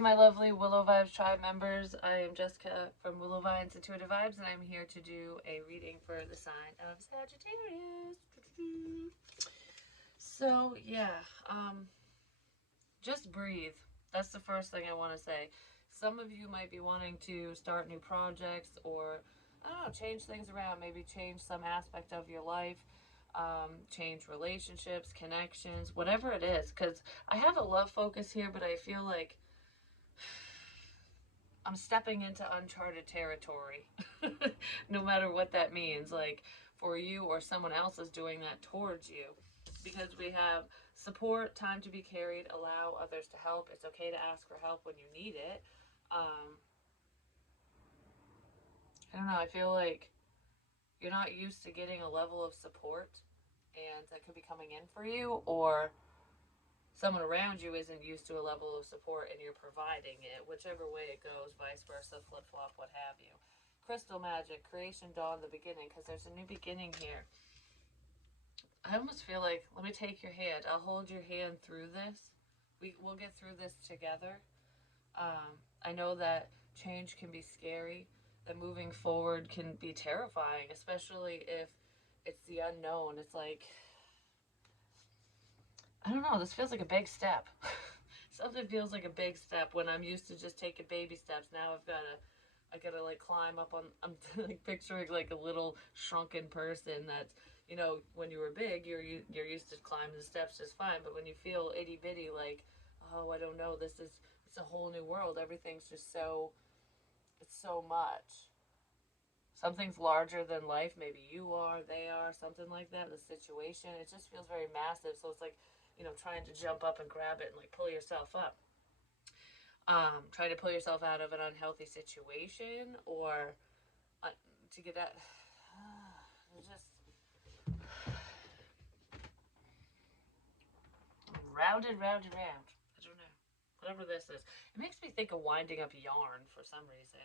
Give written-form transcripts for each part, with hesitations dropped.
my lovely Willow Vibes Tribe members. I am Jessica from Willow Vines Intuitive Vibes, and I'm here to do a reading for the sign of Sagittarius. So, yeah, just breathe. That's the first thing I want to say. Some of you might be wanting to start new projects or, I don't know, change things around, maybe change some aspect of your life. Change relationships, connections, whatever it is. Because I have a love focus here, but I feel like I'm stepping into uncharted territory, no matter what that means. Like for you or someone else is doing that towards you. Because we have support, time to be carried, allow others to help. It's okay to ask for help when you need it. I don't know, I feel like you're not used to getting a level of support and that could be coming in for you, or someone around you isn't used to a level of support and you're providing it, whichever way it goes, vice versa, flip flop, what have you. Crystal magic, creation, dawn, the beginning, because there's a new beginning here. I almost feel like, let me take your hand. I'll hold your hand through this. We'll get through this together. I know that change can be scary, that moving forward can be terrifying, especially if it's the unknown. It's like, I don't know, this feels like a big step. Something feels like a big step when I'm used to just taking baby steps. Now I gotta like climb up on, I'm like picturing like a little shrunken person that's, you know, when you were big, you're used to climbing the steps just fine. But when you feel itty bitty, like, oh, I don't know, it's a whole new world. Everything's just so, it's so much. Something's larger than life. Maybe you are, they are, something like that. The situation, it just feels very massive. So it's like, you know, trying to jump up and grab it and like pull yourself up. Trying to pull yourself out of an unhealthy situation or to get that. Just round and round and round. I don't know. Whatever this is. It makes me think of winding up yarn for some reason.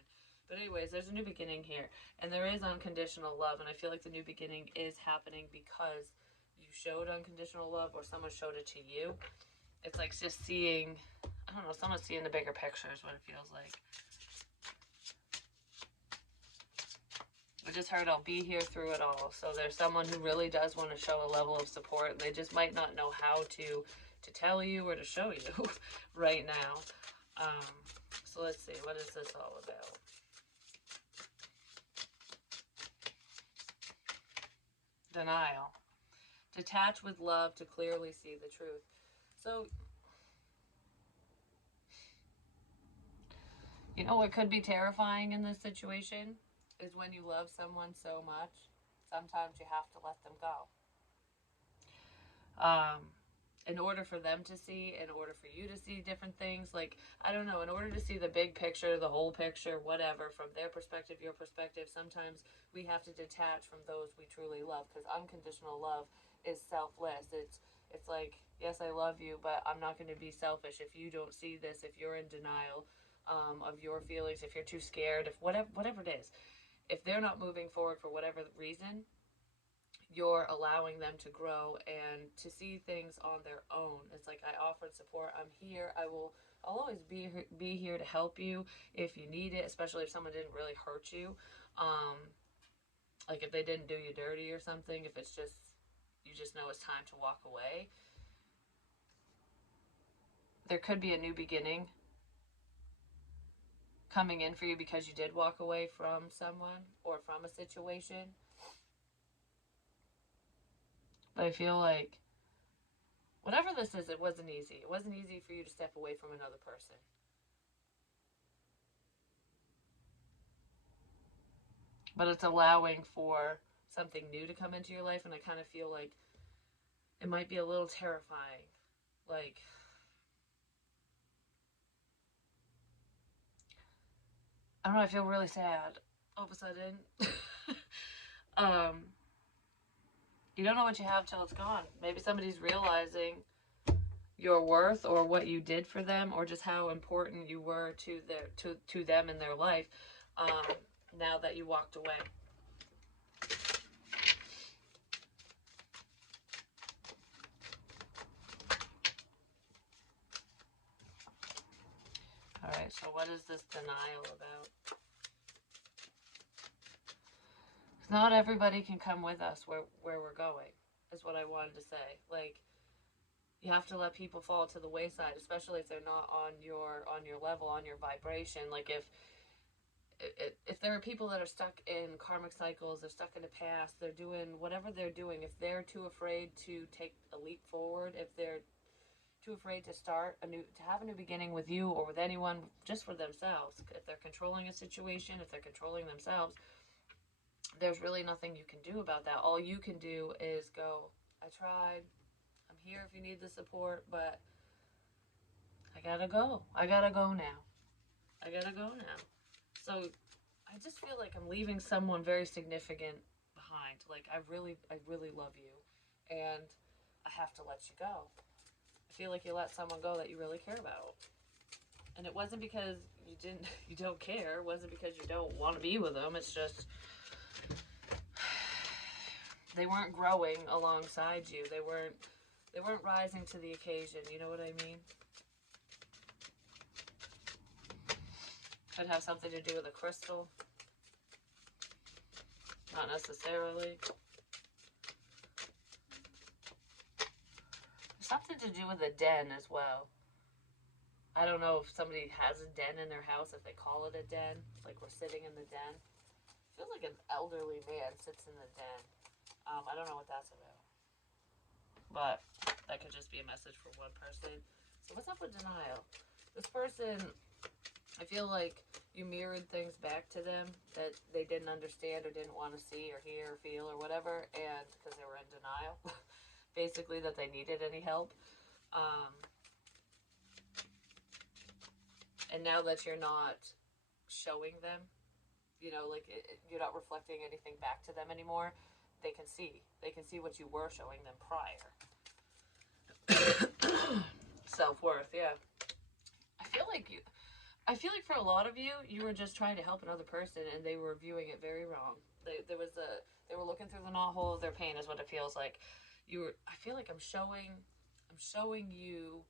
But anyways, there's a new beginning here. And there is unconditional love. And I feel like the new beginning is happening because you showed unconditional love or someone showed it to you. It's like just seeing, I don't know, someone's seeing the bigger picture is what it feels like. I just heard I'll be here through it all. So there's someone who really does want to show a level of support. They just might not know how to tell you or to show you right now. So let's see, what is this all about? Denial. Detach with love to clearly see the truth. So, you know what could be terrifying in this situation is when you love someone so much, sometimes you have to let them go. In order for them to see, in order for you to see different things, like, I don't know, in order to see the big picture, the whole picture, whatever, from their perspective, your perspective, sometimes we have to detach from those we truly love, because unconditional love is selfless. It's like, yes, I love you, but I'm not going to be selfish if you don't see this, if you're in denial of your feelings, if you're too scared, if whatever it is, if they're not moving forward for whatever reason, you're allowing them to grow and to see things on their own. It's like, I offered support. I'm here. I'll always be here to help you if you need it, especially if someone didn't really hurt you. Like if they didn't do you dirty or something, if it's just, you just know it's time to walk away. There could be a new beginning coming in for you because you did walk away from someone or from a situation. But I feel like whatever this is, it wasn't easy. It wasn't easy for you to step away from another person. But it's allowing for something new to come into your life, and I kind of feel like it might be a little terrifying. Like, I don't know, I feel really sad all of a sudden. You don't know what you have till it's gone. Maybe somebody's realizing your worth or what you did for them or just how important you were to them in their life now that you walked away. All Okay, so what is this denial about? Not everybody can come with us where we're going, is what I wanted to say. Like, you have to let people fall to the wayside, especially if they're not on your level, on your vibration. Like, if there are people that are stuck in karmic cycles, they're stuck in the past, they're doing whatever they're doing, if they're too afraid to take a leap forward, if they're too afraid to have a new beginning with you or with anyone, just for themselves, if they're controlling a situation, if they're controlling themselves, there's really nothing you can do about that. All you can do is go, I tried, I'm here if you need the support, but I gotta go. I gotta go now. I gotta go now. So I just feel like I'm leaving someone very significant behind. Like, I really love you, and I have to let you go. I feel like you let someone go that you really care about. And it wasn't because you don't care. It wasn't because you don't want to be with them. It's just they weren't growing alongside you. They weren't rising to the occasion. You know what I mean? Could have something to do with a crystal. Not necessarily. Something to do with a den as well. I don't know if somebody has a den in their house, if they call it a den. Like, we're sitting in the den. It feels like an elderly man sits in the den. I don't know what that's about. But that could just be a message for one person. So what's up with denial? This person, I feel like you mirrored things back to them that they didn't understand or didn't want to see or hear or feel or whatever, and because they were in denial, basically, that they needed any help. And now that you're not showing them, like you're not reflecting anything back to them anymore, they can see what you were showing them prior. Self-worth, yeah. I feel like for a lot of you, you were just trying to help another person, and they were viewing it very wrong. They were looking through the knothole of their pain, is what it feels like. I feel like I'm showing you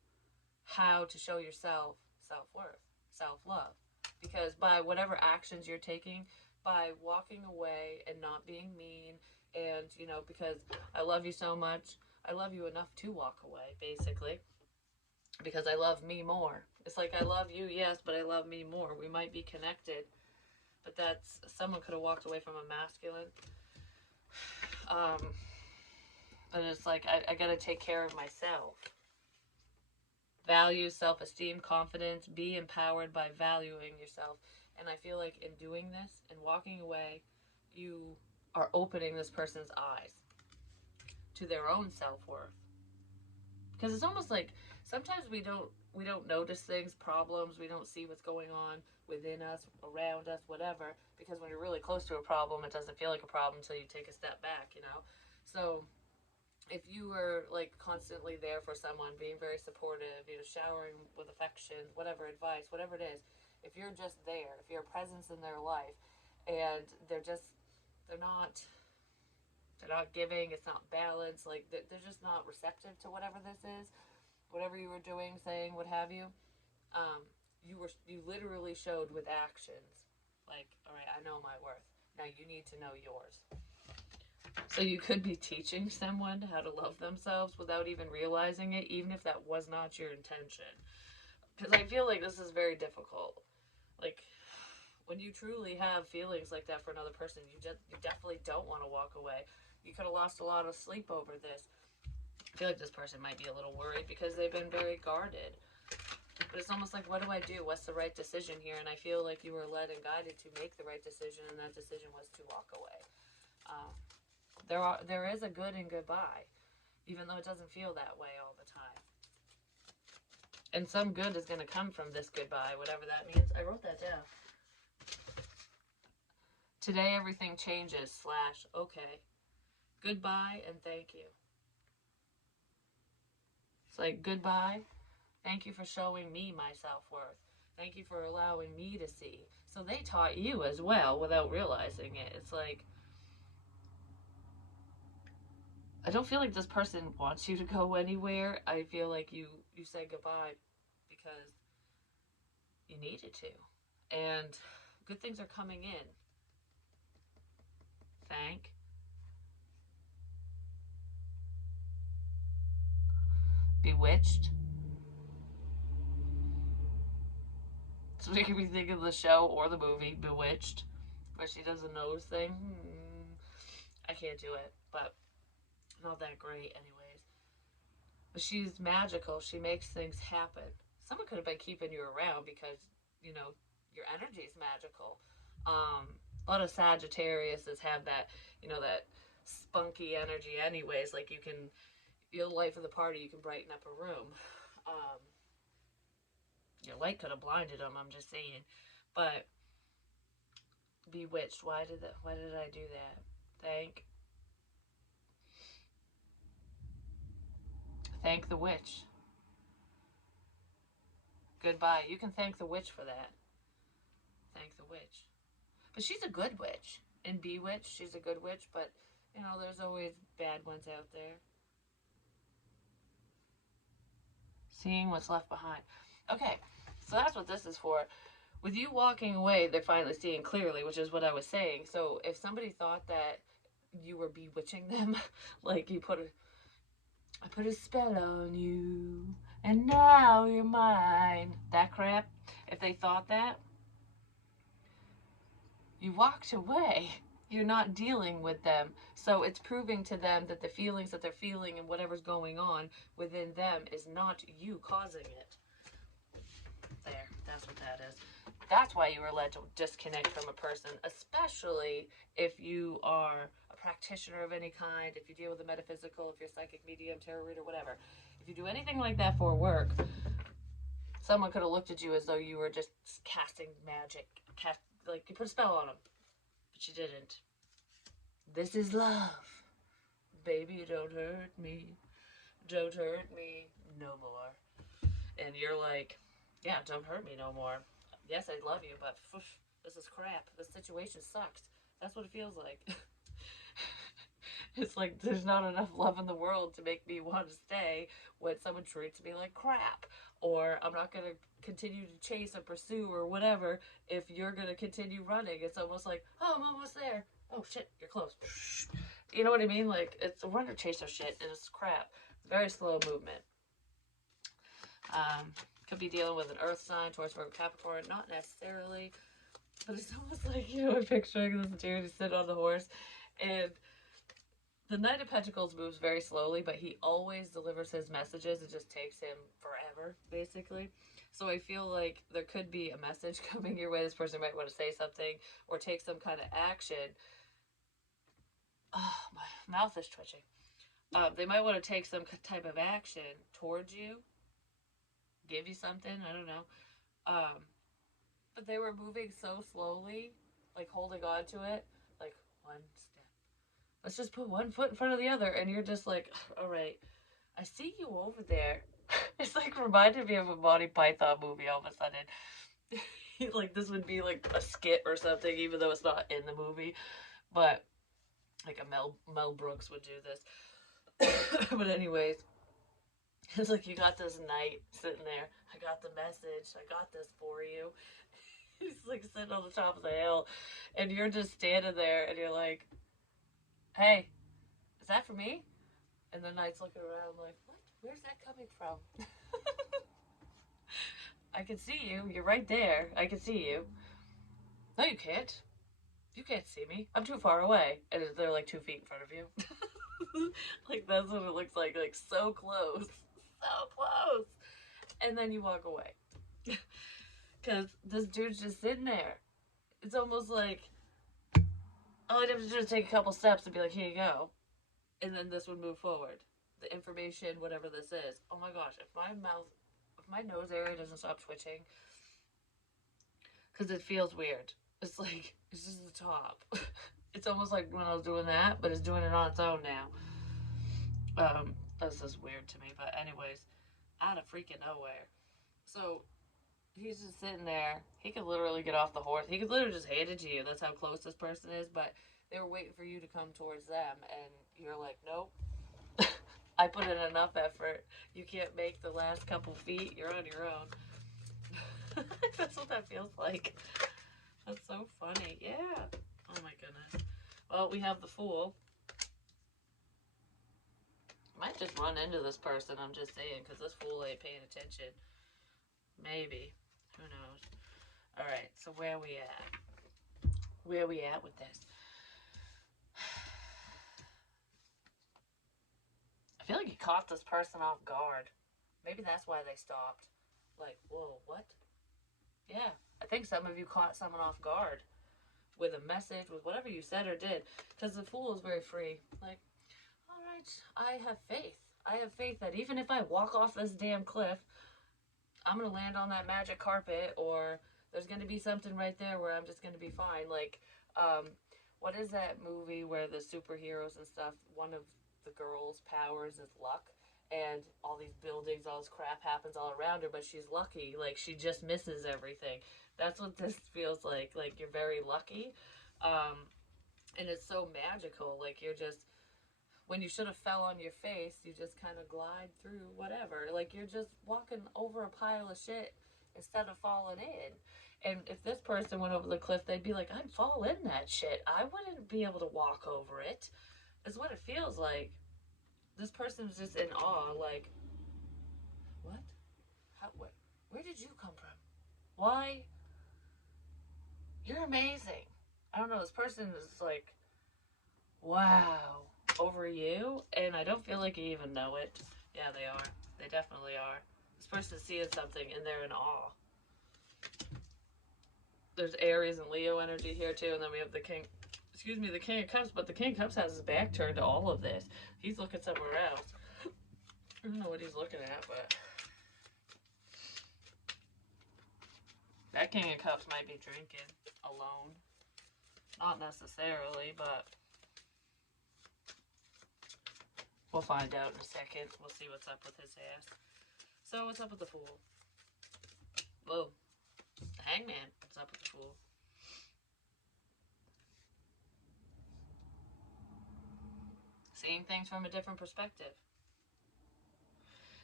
how to show yourself self-worth, self-love, because by whatever actions you're taking, by walking away and not being mean, and because I love you so much, I love you enough to walk away, basically, because I love me more. It's like, I love you, yes, but I love me more. We might be connected, but that's, someone could have walked away from a masculine. And it's like, I gotta take care of myself. Value, self-esteem, confidence, be empowered by valuing yourself. And I feel like in doing this and walking away, you are opening this person's eyes to their own self-worth. Because it's almost like sometimes we don't notice things, problems, we don't see what's going on within us, around us, whatever, because when you're really close to a problem, it doesn't feel like a problem until you take a step back, So if you were like constantly there for someone, being very supportive, showering with affection, whatever, advice, whatever it is, if you're just there, if you're a presence in their life, and they're not giving, it's not balanced, like they're just not receptive to whatever this is, whatever you were doing, saying, what have you, you literally showed with actions, like, all right, I know my worth, now you need to know yours. So you could be teaching someone how to love themselves without even realizing it, even if that was not your intention. Because I feel like this is very difficult. Like, when you truly have feelings like that for another person, you definitely don't want to walk away. You could have lost a lot of sleep over this. I feel like this person might be a little worried because they've been very guarded. But it's almost like, what do I do? What's the right decision here? And I feel like you were led and guided to make the right decision, and that decision was to walk away. There is a good in goodbye, even though it doesn't feel that way all the time. And some good is going to come from this goodbye, whatever that means. I wrote that down. Today everything changes / okay. Goodbye and thank you. It's like, goodbye. Thank you for showing me my self-worth. Thank you for allowing me to see. So they taught you as well without realizing it. It's like, I don't feel like this person wants you to go anywhere. I feel like you say goodbye because you needed to. And good things are coming in. Thank. Bewitched. It's making me think of the show or the movie Bewitched, where she does a nose thing. I can't do it, but not that great, anyways. But she's magical. She makes things happen. Someone could have been keeping you around because, you know, your energy is magical. A lot of Sagittariuses have that, you know, that spunky energy, anyways. Like you can, you're the life of the party. You can brighten up a room. Um, your light could have blinded them. I'm just saying, but bewitched. Why did I do that? Thank the witch. Goodbye. You can thank the witch for that. Thank the witch. But she's a good witch. In Bewitched, she's a good witch, but you know, there's always bad ones out there. Seeing what's left behind. Okay, so that's what this is for. With you walking away, they're finally seeing clearly, which is what I was saying. So if somebody thought that you were bewitching them, like I put a spell on you, and now you're mine. That crap. If they thought that, you walked away. You're not dealing with them. So it's proving to them that the feelings that they're feeling and whatever's going on within them is not you causing it. There, that's what that is. That's why you were led to disconnect from a person, especially if you are a practitioner of any kind, if you deal with the metaphysical, if you're psychic, medium, tarot reader, whatever. If you do anything like that for work, someone could have looked at you as though you were just casting magic, like you put a spell on them, but you didn't. This is love. Baby, don't hurt me. Don't hurt me no more. And you're like, yeah, don't hurt me no more. Yes, I love you, but this is crap. This situation sucks. That's what it feels like. It's like there's not enough love in the world to make me want to stay when someone treats me like crap. Or I'm not going to continue to chase or pursue or whatever if you're going to continue running. It's almost like, oh, I'm almost there. Oh, shit, you're close. You know what I mean? Like, it's a runner chaser shit, and it's crap. Very slow movement. Could be dealing with an earth sign, Taurus, Virgo, Capricorn. Not necessarily. But it's almost like, you know, I'm picturing this dude who's sitting on the horse. And the Knight of Pentacles moves very slowly, but he always delivers his messages. It just takes him forever, basically. So I feel like there could be a message coming your way. This person might want to say something or take some kind of action. Oh, my mouth is twitching. They might want to take some type of action towards you. Give you something, I don't know. But they were moving so slowly, like holding on to it, like one step. Let's just put one foot in front of the other, and you're just like, all right, I see you over there. It's like reminded me of a Monty Python movie all of a sudden. Like this would be like a skit or something, even though it's not in the movie. But like a Mel Brooks would do this. But anyways, it's like you got this knight sitting there. I got the message. I got this for you. He's like sitting on the top of the hill, and you're just standing there, and you're like, "Hey, is that for me?" And the knight's looking around like, "What? Where's that coming from?" I can see you. You're right there. I can see you. No, you can't. You can't see me. I'm too far away, and they're like 2 feet in front of you. Like that's what it looks like so close. So close. And then you walk away. Because this dude's just sitting there. It's almost like all I'd have to do is take a couple steps and be like, here you go. And then this would move forward. The information, whatever this is. Oh my gosh, if my nose area doesn't stop twitching, because it feels weird. It's like, it's just the top. It's almost like when I was doing that, but it's doing it on its own now. That's just weird to me. But anyways, out of freaking nowhere. So he's just sitting there. He could literally get off the horse. He could literally just hand it to you. That's how close this person is. But they were waiting for you to come towards them, and you're like, nope. I put in enough effort. You can't make the last couple feet. You're on your own. That's that feels like. That's so funny. Yeah. Oh my goodness. Well, we have the Fool. Might just run into this person, I'm just saying, because this Fool ain't paying attention. Maybe. Who knows? Alright, so where we at? Where we at with this? I feel like you caught this person off guard. Maybe that's why they stopped. Like, whoa, what? Yeah, I think some of you caught someone off guard with a message, with whatever you said or did. Because the Fool is very free. Like, all right, I have faith. I have faith that even if I walk off this damn cliff, I'm going to land on that magic carpet, or there's going to be something right there where I'm just going to be fine. Like, what is that movie where the superheroes and stuff, one of the girls' powers is luck, and all these buildings, all this crap happens all around her, but she's lucky. Like, she just misses everything. That's what this feels like. Like, you're very lucky. And it's so magical. Like, you're just, when you should have fell on your face, you just kind of glide through whatever. Like, you're just walking over a pile of shit instead of falling in. And if this person went over the cliff, they'd be like, I'd fall in that shit. I wouldn't be able to walk over it. Is what it feels like. This person's just in awe, like, what? How, where did you come from? Why? You're amazing. I don't know, this person is like, wow, over you, and I don't feel like you even know it. Yeah, they are. They definitely are. This person's seeing something, and they're in awe. There's Aries and Leo energy here, too, and then we have the King of Cups, but the King of Cups has his back turned to all of this. He's looking somewhere else. I don't know what he's looking at, but that King of Cups might be drinking alone. Not necessarily, but we'll find out in a second. We'll see what's up with his ass. So, what's up with the Fool? Whoa. The Hangman. What's up with the Fool? Seeing things from a different perspective.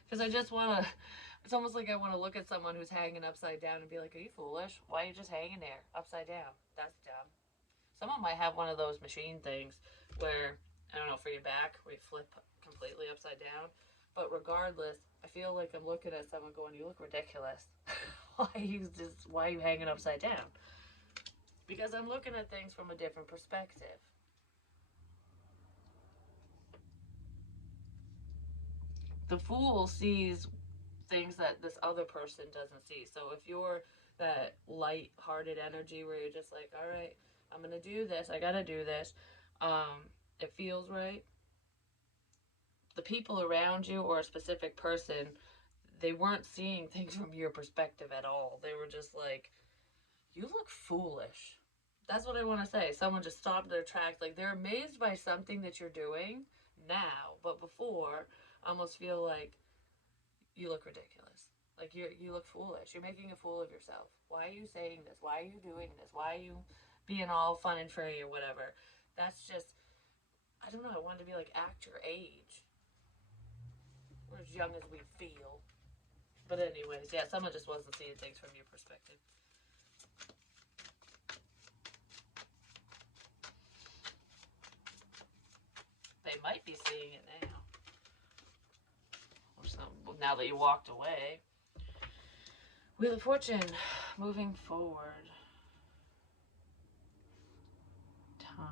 Because I just want to, it's almost like I want to look at someone who's hanging upside down and be like, are you foolish? Why are you just hanging there upside down? That's dumb. Someone might have one of those machine things where, I don't know, for your back, where you flip completely upside down. But regardless, I feel like I'm looking at someone going, you look ridiculous. Why are you hanging upside down? Because I'm looking at things from a different perspective. The Fool sees things that this other person doesn't see. So if you're that light-hearted energy where you're just like, all right, I'm going to do this. I got to do this. It feels right. The people around you or a specific person, they weren't seeing things from your perspective at all. They were just like, you look foolish. That's what I want to say. Someone just stopped their tracks. Like, they're amazed by something that you're doing now, but before, I almost feel like you look ridiculous. Like, you look foolish. You're making a fool of yourself. Why are you saying this? Why are you doing this? Why are you being all fun and free or whatever? That's just, I don't know. I wanted to be like, act your age. We're as young as we feel. But anyways, yeah, someone just wasn't seeing things from your perspective. They might be seeing it now. Or some, now that you walked away. Wheel of Fortune, moving forward. Time.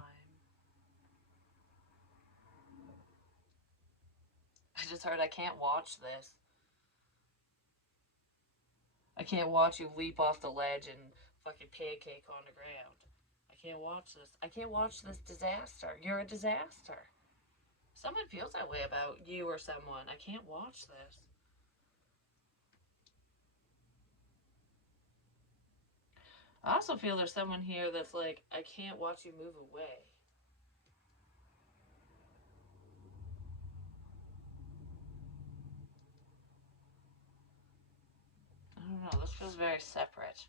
I just heard I can't watch this. I can't watch you leap off the ledge and fucking pancake on the ground. I can't watch this. I can't watch this disaster. You're a disaster. Someone feels that way about you or someone. I can't watch this. I also feel there's someone here that's like, I can't watch you move away. I don't know. This feels very separate.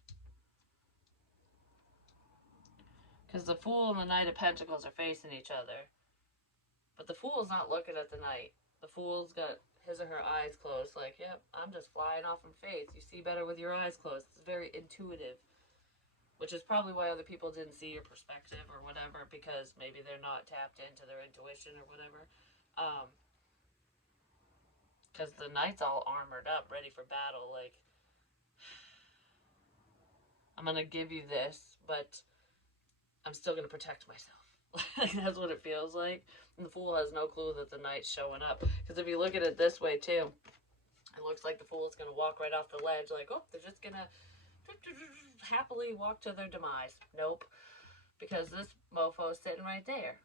Because the Fool and the Knight of Pentacles are facing each other. But the Fool's not looking at the Knight. The Fool's got his or her eyes closed. Like, yep, I'm just flying off in faith. You see better with your eyes closed. It's very intuitive, which is probably why other people didn't see your perspective or whatever, because maybe they're not tapped into their intuition or whatever. Because the knight's all armored up, ready for battle. Like, I'm going to give you this, but I'm still going to protect myself. Like, that's what it feels like. And the fool has no clue that the knight's showing up. Because if you look at it this way, too, it looks like the fool's going to walk right off the ledge. Like, oh, they're just going to happily walk to their demise. Nope. Because this mofo's sitting right there.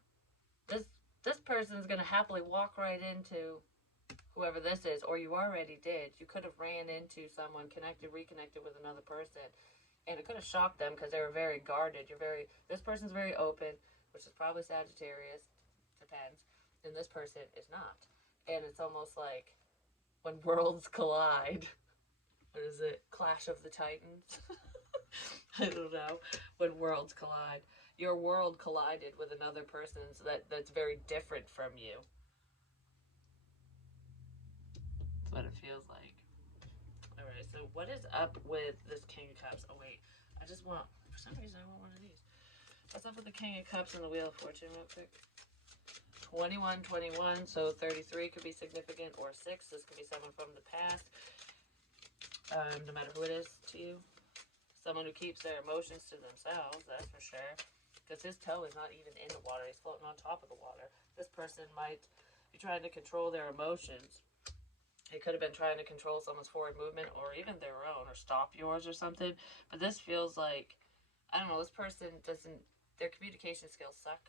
This person's going to happily walk right into whoever this is, or you already did. You could have ran into someone, reconnected with another person, and it could have shocked them because they were very guarded. This person's very open, which is probably Sagittarius, depends, and this person is not. And it's almost like when worlds collide. What is it? Clash of the Titans? I don't know. When worlds collide. Your world collided with another person's that's very different from you. That's what it feels like. Alright, so what is up with this King of Cups? Oh, wait. For some reason, I want one of these. What's up with the King of Cups and the Wheel of Fortune real quick? 21, 21, so 33 could be significant, or 6. This could be someone from the past. No matter who it is to you. Someone who keeps their emotions to themselves, that's for sure. Because his toe is not even in the water. He's floating on top of the water. This person might be trying to control their emotions. They could have been trying to control someone's forward movement, or even their own, or stop yours or something. But this feels like, I don't know, this person doesn't, their communication skills suck.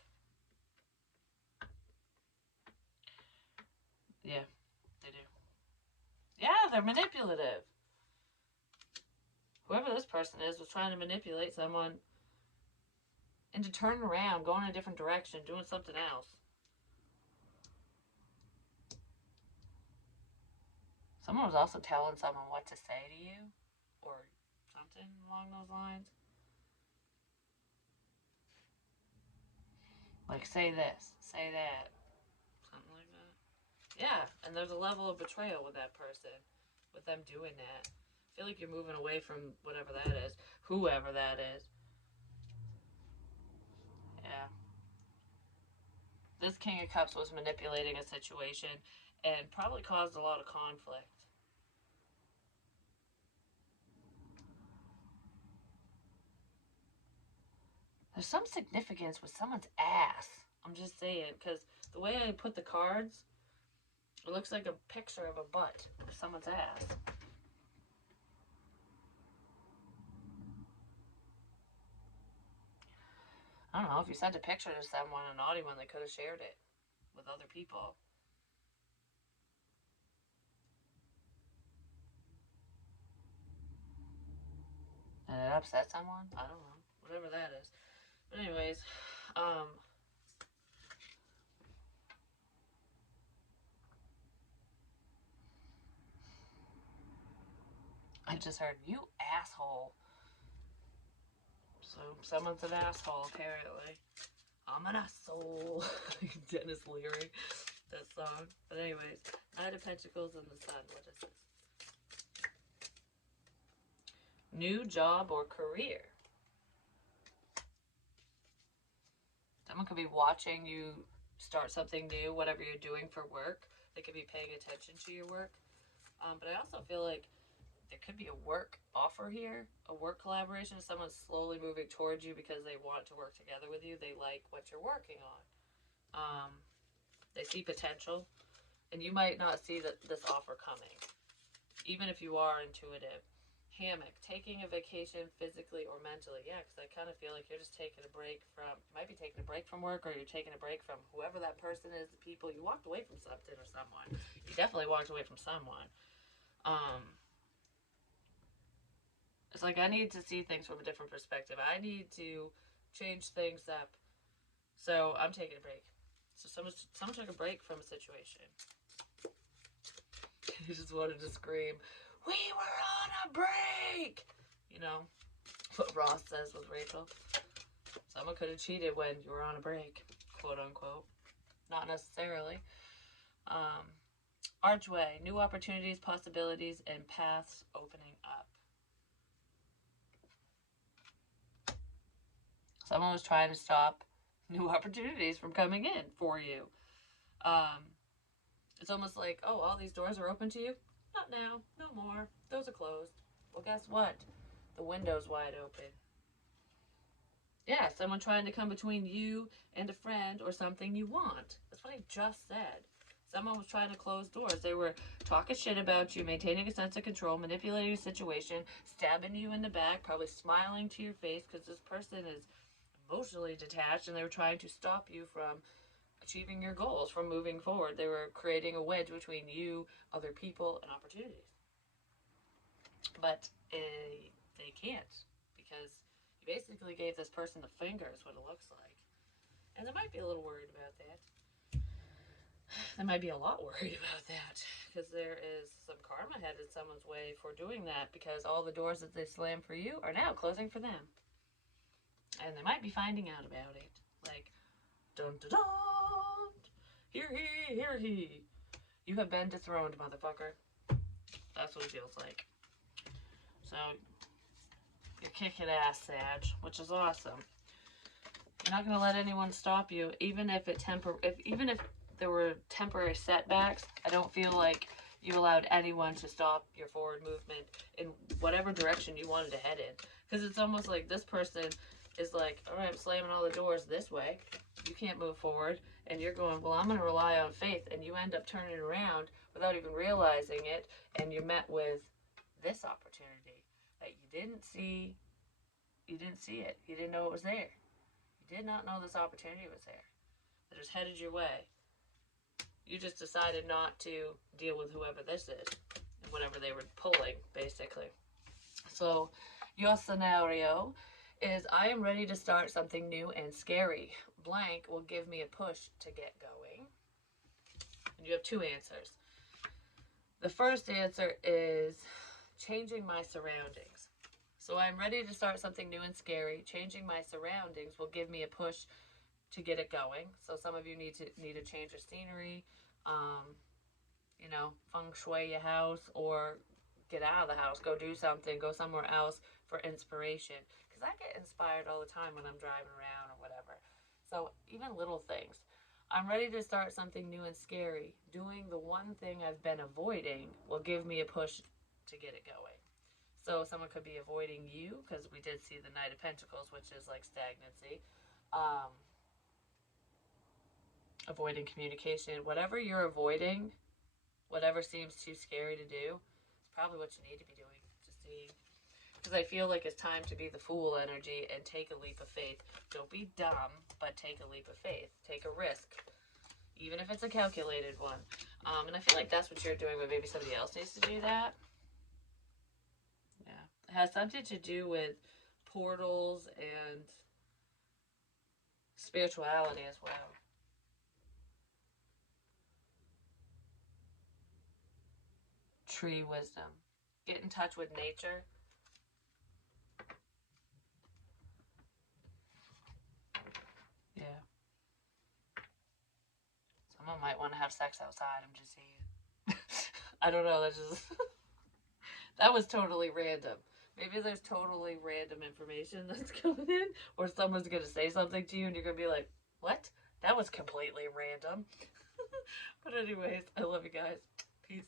Yeah, they do. Yeah, they're manipulative. Whoever this person is was trying to manipulate someone and to turn around, go in a different direction, doing something else. Someone was also telling someone what to say to you, or something along those lines. Like, say this, say that, something like that. Yeah, and there's a level of betrayal with that person, with them doing that. I feel like you're moving away from whatever that is, whoever that is. Yeah. This King of Cups was manipulating a situation and probably caused a lot of conflict. There's some significance with someone's ass. I'm just saying, because the way I put the cards, it looks like a picture of a butt of someone's ass. I don't know, if you sent a picture to someone, a naughty one, they could have shared it with other people. And it upset someone? I don't know. Whatever that is. But anyways, I just heard, you asshole. So, someone's an asshole, apparently. I'm an asshole. Dennis Leary, that song. But anyways, Knight of Pentacles and the Sun. What is this? New job or career. Someone could be watching you start something new, whatever you're doing for work. They could be paying attention to your work. But I also feel like there could be a work offer here, a work collaboration. Someone's slowly moving towards you because they want to work together with you. They like what you're working on. They see potential, and you might not see this offer coming, even if you are intuitive. Hammock, taking a vacation physically or mentally. Yeah, because I kind of feel like you're just taking a break from, you might be taking a break from work, or you're taking a break from whoever that person is, the people. You walked away from something or someone. You definitely walked away from someone. It's like, I need to see things from a different perspective. I need to change things up. So I'm taking a break. So someone took a break from a situation. He just wanted to scream, "We were on a break!" You know, what Ross says with Rachel. Someone could have cheated when you were on a break, quote unquote. Not necessarily. Archway, new opportunities, possibilities, and paths opening up. Someone was trying to stop new opportunities from coming in for you. It's almost like, oh, all these doors are open to you? Not now, no more. Those are closed. Well, guess what? The window's wide open. Yeah, someone trying to come between you and a friend or something you want. That's what I just said. Someone was trying to close doors. They were talking shit about you, maintaining a sense of control, manipulating the situation, stabbing you in the back, probably smiling to your face because this person is emotionally detached and they were trying to stop you from achieving your goals, from moving forward. They were creating a wedge between you, other people, and opportunities. But they can't because you basically gave this person the finger is what it looks like. And they might be a little worried about that. They might be a lot worried about that because there is some karma headed someone's way for doing that because all the doors that they slam for you are now closing for them. And they might be finding out about it. Like, dun dun dun! Hear he, hear he. You have been dethroned, motherfucker. That's what it feels like. So, you're kicking ass, Sag, which is awesome. You're not going to let anyone stop you, even if there were temporary setbacks. I don't feel like you allowed anyone to stop your forward movement in whatever direction you wanted to head in. Because it's almost like this person is like, all right, I'm slamming all the doors this way. You can't move forward. And you're going, well, I'm going to rely on faith. And you end up turning around without even realizing it. And you're met with this opportunity that you didn't see. You didn't see it. You didn't know it was there. You did not know this opportunity was there. It just headed your way. You just decided not to deal with whoever this is and whatever they were pulling, basically. So your scenario is, I am ready to start something new and scary. Blank will give me a push to get going. And you have two answers. The first answer is changing my surroundings. So I'm ready to start something new and scary. Changing my surroundings will give me a push to get it going. So some of you need a change of scenery, feng shui your house, or get out of the house, go do something, go somewhere else for inspiration. Because I get inspired all the time when I'm driving around or whatever. So even little things. I'm ready to start something new and scary. Doing the one thing I've been avoiding will give me a push to get it going. So someone could be avoiding you, because we did see the Knight of Pentacles, which is like stagnancy. Avoiding communication. Whatever you're avoiding, whatever seems too scary to do, it's probably what you need to be doing. Because I feel like it's time to be the fool energy and take a leap of faith. Don't be dumb, but take a leap of faith. Take a risk, even if it's a calculated one. And I feel like that's what you're doing, but maybe somebody else needs to do that. Yeah. It has something to do with portals and spirituality as well. Tree wisdom. Get in touch with nature. Yeah. Someone might want to have sex outside, I'm just saying. I don't know, that was totally random. Maybe there's totally random information that's coming in, or someone's going to say something to you and you're going to be like, what? That was completely random. But anyways, I love you guys. Peace.